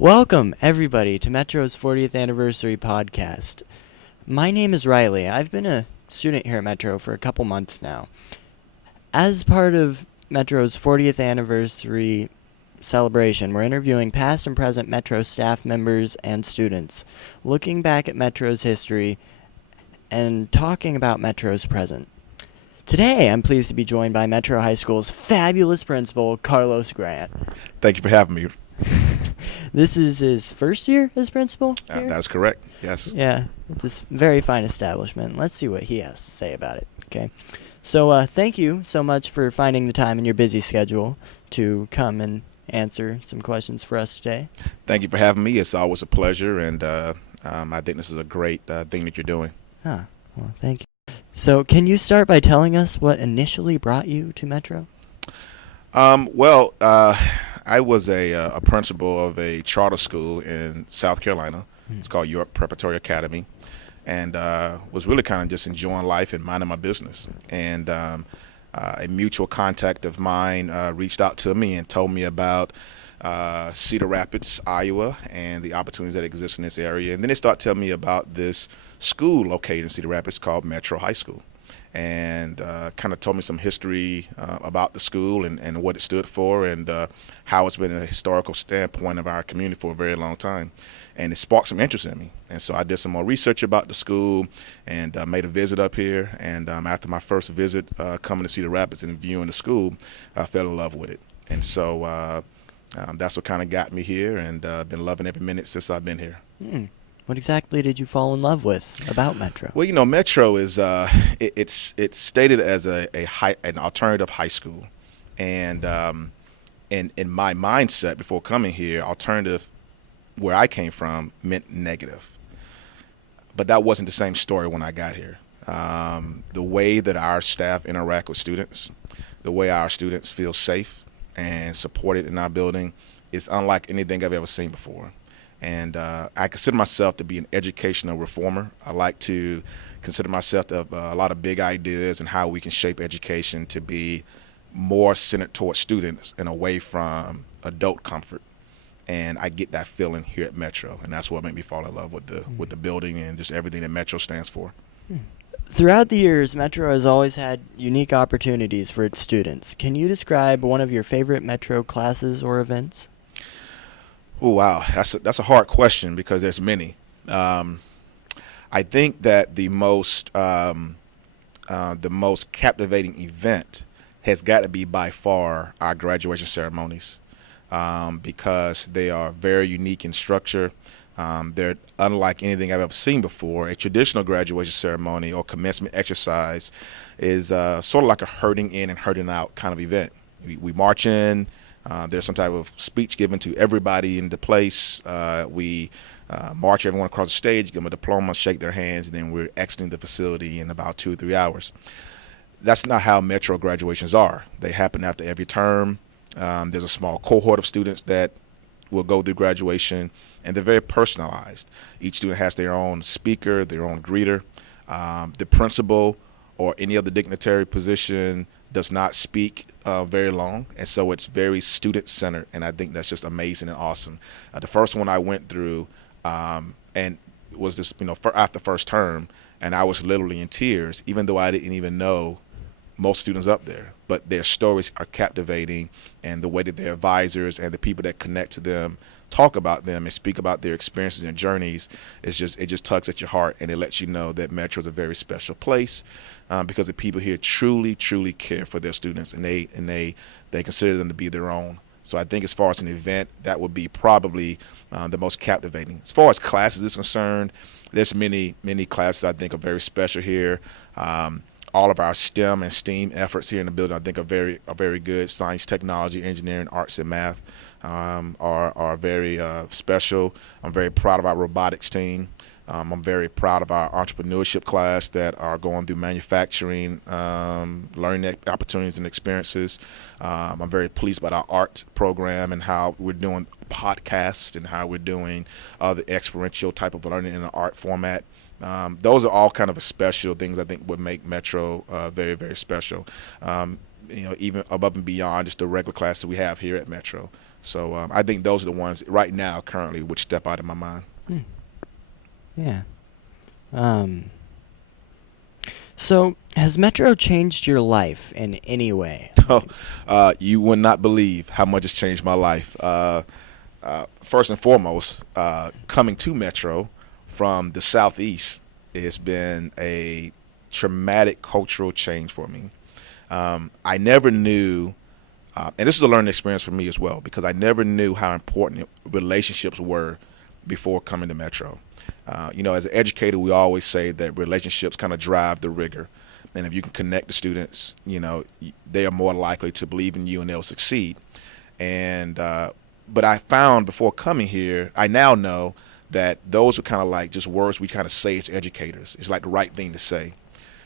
Welcome, everybody, to Metro's 40th Anniversary podcast. My name is Riley. I've been a student here at Metro for a couple months now. As part of Metro's 40th Anniversary celebration, we're interviewing past and present Metro staff members and students, looking back at Metro's history and talking about Metro's present. Today, I'm pleased to be joined by Metro High School's fabulous principal, Carlos Grant. Thank you for having me. This is his first year as principal here? That's correct, yes. Yeah, it's this very fine establishment. Let's see what he has to say about it, okay? So thank you so much for finding the time in your busy schedule to come and answer some questions for us today. Thank you for having me. It's always a pleasure, and I think this is a great thing that you're doing. Well, thank you. So can you start by telling us what initially brought you to Metro? I was a principal of a charter school in South Carolina. It's called York Preparatory Academy, and was really kind of just enjoying life and minding my business. And a mutual contact of mine reached out to me and told me about Cedar Rapids, Iowa, and the opportunities that exist in this area. And then they started telling me about this school located in Cedar Rapids called Metro High School, and kind of told me some history about the school and what it stood for, and how it's been a historical standpoint of our community for a very long time. And it sparked some interest in me. And so I did some more research about the school and made a visit up here. And after my first visit coming to Cedar Rapids and viewing the school, I fell in love with it. And so that's what kind of got me here, and been loving every minute since I've been here. What exactly did you fall in love with about Metro? Well, you know, Metro is it's stated as an alternative high school, and in my mindset before coming here, alternative, where I came from, meant negative. But that wasn't the same story when I got here. The way that our staff interact with students, the way our students feel safe and supported in our building, is unlike anything I've ever seen before. And I consider myself to be an educational reformer. I like to consider myself to have a lot of big ideas and how we can shape education to be more centered towards students and away from adult comfort. And I get that feeling here at Metro, and that's what made me fall in love with the building and just everything that Metro stands for. Throughout the years, Metro has always had unique opportunities for its students. Can you describe one of your favorite Metro classes or events? Oh, wow, that's a hard question because there's many. I think that the most captivating event has got to be by far our graduation ceremonies, because they are very unique in structure. They're unlike anything I've ever seen before. A traditional graduation ceremony or commencement exercise is sort of like a herding in and herding out kind of event. We march in. There's some type of speech given to everybody in the place. We march everyone across the stage, give them a diploma, shake their hands, and then we're exiting the facility in about 2 or 3 hours. That's not how Metro graduations are. They happen after every term. There's a small cohort of students that will go through graduation, and they're very personalized. Each student has their own speaker, their own greeter. The principal or any other dignitary position does not speak very long, and so it's very student-centered, and I think that's just amazing and awesome. The first one I went through and was this, after first term, and I was literally in tears, even though I didn't even know most students up there. But their stories are captivating, and the way that their advisors and the people that connect to them talk about them and speak about their experiences and journeys, it just tugs at your heart, and it lets you know that Metro is a very special place, because the people here truly care for their students, and they consider them to be their own. So I think as far as an event, that would be probably the most captivating. As far as classes is concerned, there's many classes I think are very special here. All of our STEM and STEAM efforts here in the building, I think, are very good. Science, technology, engineering, arts, and math are very special. I'm very proud of our robotics team. I'm very proud of our entrepreneurship class that are going through manufacturing, learning opportunities and experiences. I'm very pleased about our art program and how we're doing podcasts and how we're doing other experiential type of learning in an art format. Those are all kind of special things I think would make Metro very, very special. Even above and beyond just the regular classes we have here at Metro. So I think those are the ones right now currently which step out of my mind. Yeah. So has Metro changed your life in any way? You would not believe how much it's changed my life. First and foremost, coming to Metro from the Southeast has been a traumatic cultural change for me. I never knew, and this is a learning experience for me as well, because I never knew how important relationships were before coming to Metro. As an educator, we always say that relationships kind of drive the rigor. And if you can connect the students, they are more likely to believe in you and they'll succeed. But I found before coming here, I now know that those are kind of like just words we kind of say as educators. It's like the right thing to say.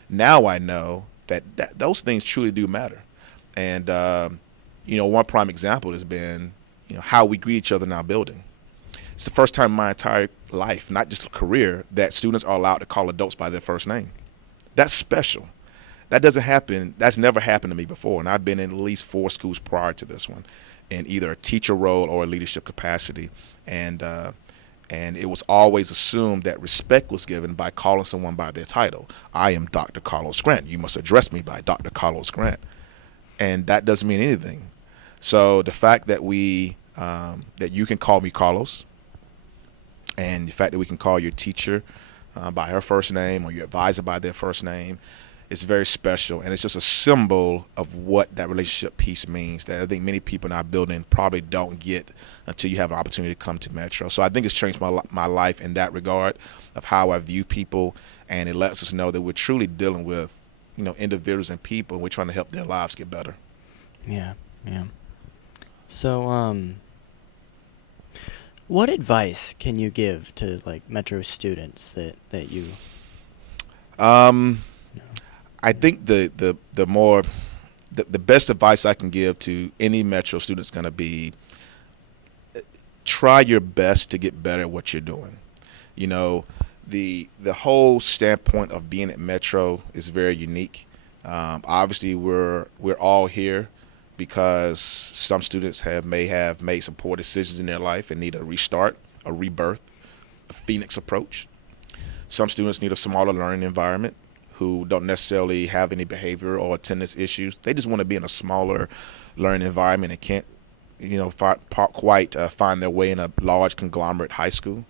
Now I know that those things truly do matter. And, one prime example has been, how we greet each other in our building. It's the first time in my entire life, not just a career, that students are allowed to call adults by their first name. That's special. That doesn't happen. That's never happened to me before. And I've been in at least 4 schools prior to this one in either a teacher role or a leadership capacity. And it was always assumed that respect was given by calling someone by their title. I am Dr. Carlos Grant. You must address me by Dr. Carlos Grant. And that doesn't mean anything. So the fact that that you can call me Carlos, and the fact that we can call your teacher by her first name or your advisor by their first name is very special. And it's just a symbol of what that relationship piece means that I think many people in our building probably don't get until you have an opportunity to come to Metro. So I think it's changed my life in that regard of how I view people. And it lets us know that we're truly dealing with, individuals and people, and we're trying to help their lives get better. Yeah. So, what advice can you give to Metro students that you? I think the best advice I can give to any Metro student is going to be try your best to get better at what you're doing. The whole standpoint of being at Metro is very unique. Obviously, we're all here because some students may have made some poor decisions in their life and need a restart, a rebirth, a Phoenix approach. Some students need a smaller learning environment who don't necessarily have any behavior or attendance issues. They just want to be in a smaller learning environment and can't, quite find their way in a large conglomerate high school.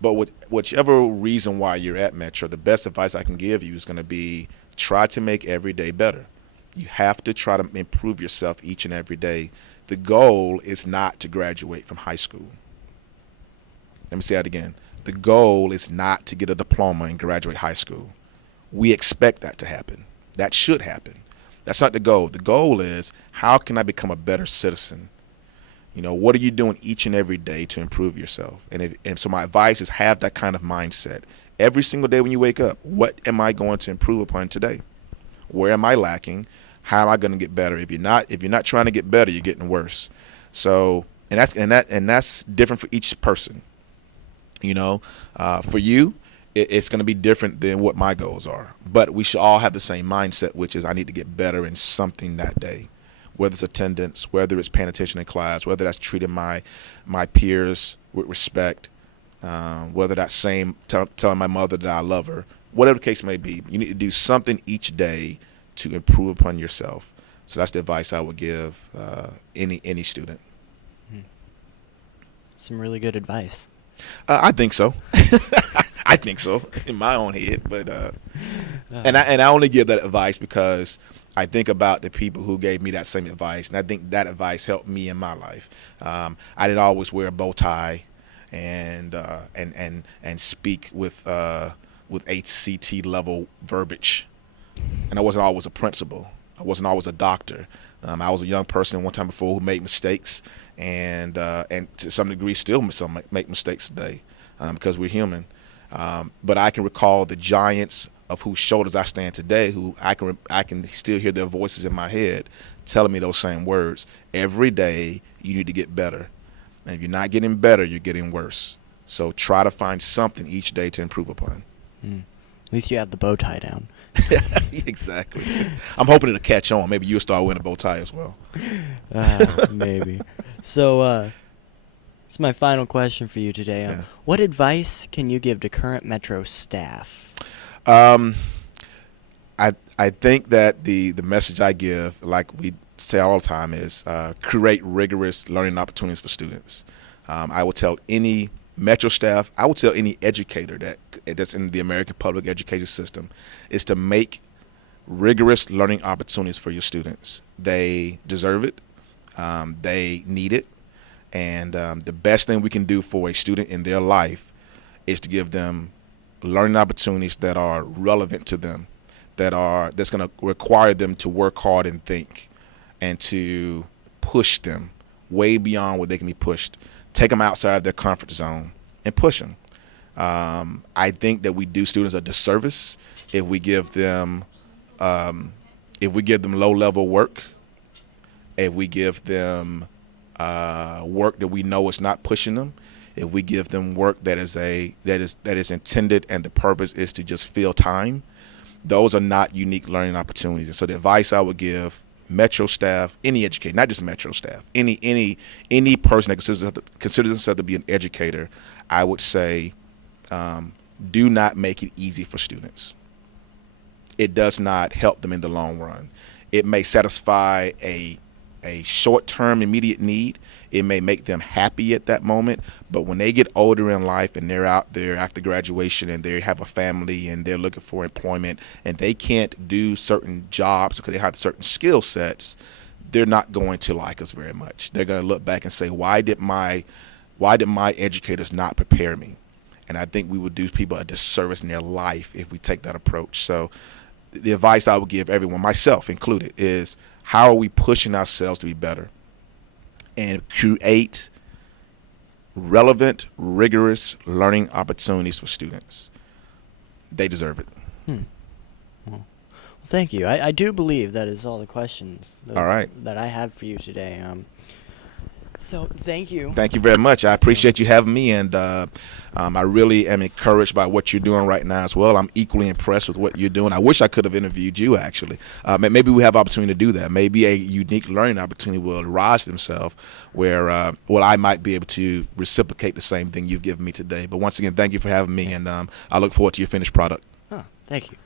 But whichever reason why you're at Metro, the best advice I can give you is going to be try to make every day better. You have to try to improve yourself each and every day. The goal is not to graduate from high school. Let me say that again. The goal is not to get a diploma and graduate high school. We expect that to happen. That should happen. That's not the goal. The goal is, how can I become a better citizen? What are you doing each and every day to improve yourself? And so my advice is have that kind of mindset. Every single day when you wake up, what am I going to improve upon today? Where am I lacking? How am I going to get better? If you're not trying to get better, you're getting worse. So, and that's different for each person. For you, it's going to be different than what my goals are. But we should all have the same mindset, which is I need to get better in something that day, whether it's attendance, whether it's paying attention in class, whether that's treating my peers with respect, whether that's telling my mother that I love her, whatever the case may be. You need to do something each day to improve upon yourself. So that's the advice I would give any student. Some really good advice. I think so. I think so in my own head, but and I only give that advice because I think about the people who gave me that same advice, and I think that advice helped me in my life. I didn't always wear a bow tie and speak with HCT level verbiage, and I wasn't always a principal. I wasn't always a doctor. I was a young person one time before who made mistakes, and to some degree still make mistakes today because we're human. But I can recall the giants of whose shoulders I stand today, who I can still hear their voices in my head telling me those same words. Every day you need to get better. And if you're not getting better, you're getting worse. So try to find something each day to improve upon. At least you have the bow tie down. Exactly. I'm hoping it'll catch on. Maybe you'll start wearing a bow tie as well. Maybe. So, this is my final question for you today. Yeah. What advice can you give to current Metro staff? Um, I think that the message I give, like we say all the time, is create rigorous learning opportunities for students. I will tell any Metro staff, I will tell any educator that's in the American public education system, is to make rigorous learning opportunities for your students. They deserve it. They need it. And the best thing we can do for a student in their life is to give them learning opportunities that are relevant to them, that's going to require them to work hard and think, and to push them way beyond what they can be pushed. Take them outside of their comfort zone and push them. I think that we do students a disservice if we give them low-level work, if we give them work that we know is not pushing them, if we give them work that is intended and the purpose is to just fill time. Those are not unique learning opportunities. And so the advice I would give Metro staff, any educator, not just Metro staff, any person that considers themselves to be an educator, I would say, do not make it easy for students. It does not help them in the long run. It may satisfy a short-term immediate need. It may make them happy at that moment, but when they get older in life and they're out there after graduation and they have a family and they're looking for employment and they can't do certain jobs because they have certain skill sets, they're not going to like us very much. They're going to look back and say, why did my educators not prepare me? And I think we would do people a disservice in their life if we take that approach. So the advice I would give everyone, myself included, is how are we pushing ourselves to be better and create relevant, rigorous learning opportunities for students? They deserve it. Well, thank you. I do believe that is all the questions All right. that I have for you today. So thank you. Thank you very much. I appreciate you having me, and I really am encouraged by what you're doing right now as well. I'm equally impressed with what you're doing. I wish I could have interviewed you, actually. Maybe we have opportunity to do that. Maybe a unique learning opportunity will arise themselves where I might be able to reciprocate the same thing you've given me today. But once again, thank you for having me, and I look forward to your finished product. Oh, thank you.